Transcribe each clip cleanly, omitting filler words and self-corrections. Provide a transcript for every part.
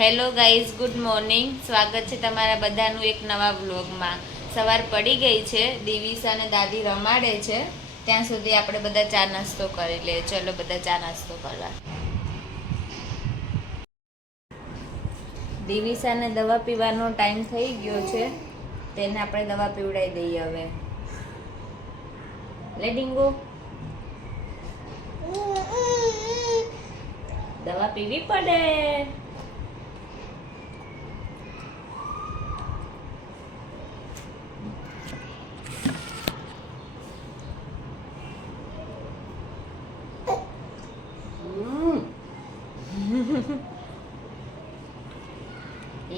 Hello guys, good morning. સ્વાગત છે તમારા બધાનું એક નવા વ્લોગમાં. સવાર પડી ગઈ છે, દિવિશા અને દાદી રમાડે છે. ત્યાં સુધી આપણે બધા ચા નાસ્તો કરી લઈએ. ચલો બધા ચા નાસ્તો કરવા. દિવિશાને દવા પીવાનો ટાઈમ થઈ ગયો છે, તેને આપણે દવા પીવડાવી દઈએ હવે. લે ડીંગો, દવા પીવી પડે.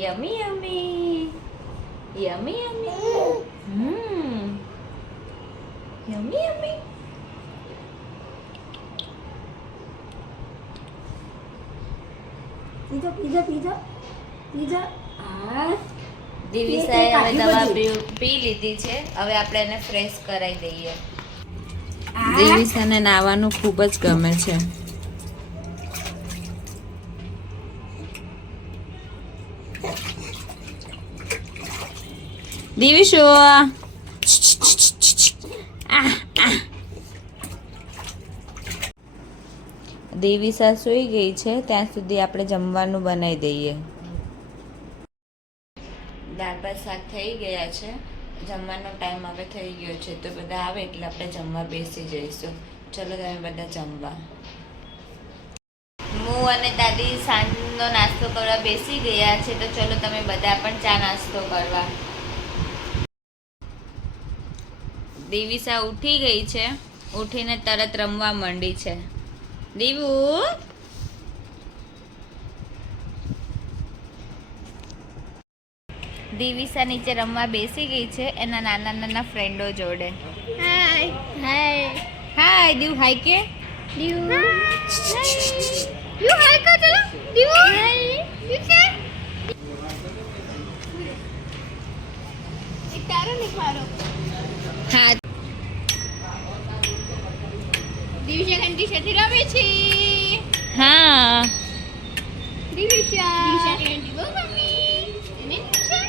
Yummy, yummy. Yummy, yummy. Yummy, yummy. Pizza. દિવિશાએ હવે દવા પી લીધી છે. હવે આપણે એને ફ્રેશ કરાવી દઈએ. દિવિશાને નાવાનું ખૂબ જ ગમે છે. દિવિશો, દિવિશા સૂઈ ગઈ છે, ત્યાં સુધી આપણે જમવાનું બનાવી દઈએ. દાળ ભાત શાક થઈ ગયા છે. જમવાનો ટાઈમ હવે થઈ ગયો છે, તો બધા આવે એટલે આપણે જમવા બેસી જઈશું. ચલો તમે બધા જમવા. હું અને દાદી સાંજનો નાસ્તો કરવા બેસી ગયા છે, તો ચલો તમે બધા પણ ચા નાસ્તો કરવા. દિવિશા ઉઠી ગઈ છે, ઉઠીને તરત રમવા માંડી છે. દીવુ, દિવિશા નીચે રમવા બેસી ગઈ છે એના નાના નાના ફ્રેન્ડો જોડે. હાય હાય હાય દીવ, હાય કે દીવ, દીવ હાય કો. ચલો દીવ, હાય દીવ છે. એક તારો ને મારો. હા, દિવિશા કંટી સાથે રમે છે. હા, દિવિશા કંટી બહુ મમ્મી એને દિવિશા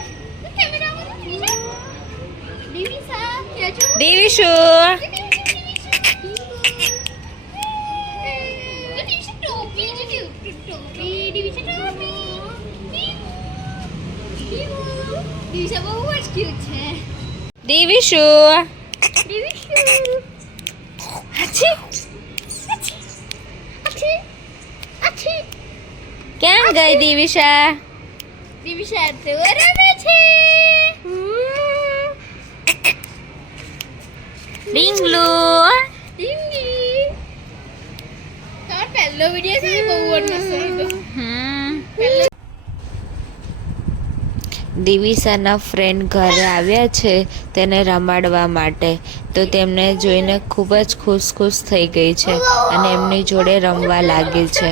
કેમેરા માં દિવિશા ક્યાં છો? દિવિશુ, દિવિશા ટોપી દિવિશા બહુ જ ક્યુટ છે. દિવિશુ, ક્યાં ગઈ દિવિશા? દિવિશા તો રમે છે. ડીંગલુ, ડીંગી, તાર પહેલો વિડિયો છે, બહુ જ મસ્ત હતો. દિવિશાના ફ્રેન્ડ ઘરે આવ્યા છે તેને રમાડવા માટે, તો તેમને જોઈને ખૂબ જ ખુશ થઈ ગઈ છે અને એમની જોડે રમવા લાગી છે.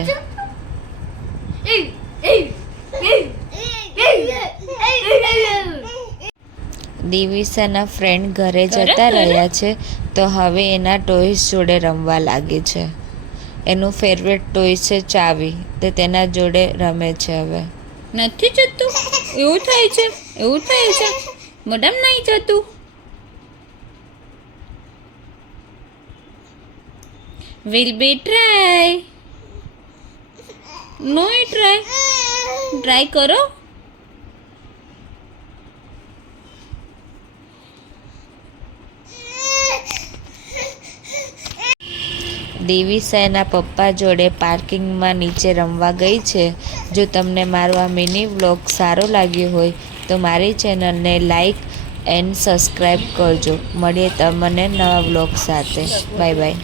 દિવિશાના ફ્રેન્ડ ઘરે જતા રહ્યા છે, તો હવે એના ટોયસ જોડે રમવા લાગી છે. એનું ફેવરેટ ટોયસ છે ચાવી, તો તેના જોડે રમે છે. હવે નથી જતું, એવું થાય છે, એવું થાય છે. મેડમ નહીં જતું. Will be try. નો ટ્રાય કરો. દિવિશા એના પપ્પા જોડે પાર્કિંગમાં નીચે રમવા ગઈ છે. જો તમને મારો આ મિની વ્લોગ સારો લાગ્યો હોય તો મારી ચેનલને લાઈક એન્ડ સબસ્ક્રાઈબ કરજો. મળીએ તમને નવા વ્લોગ સાથે. Bye bye.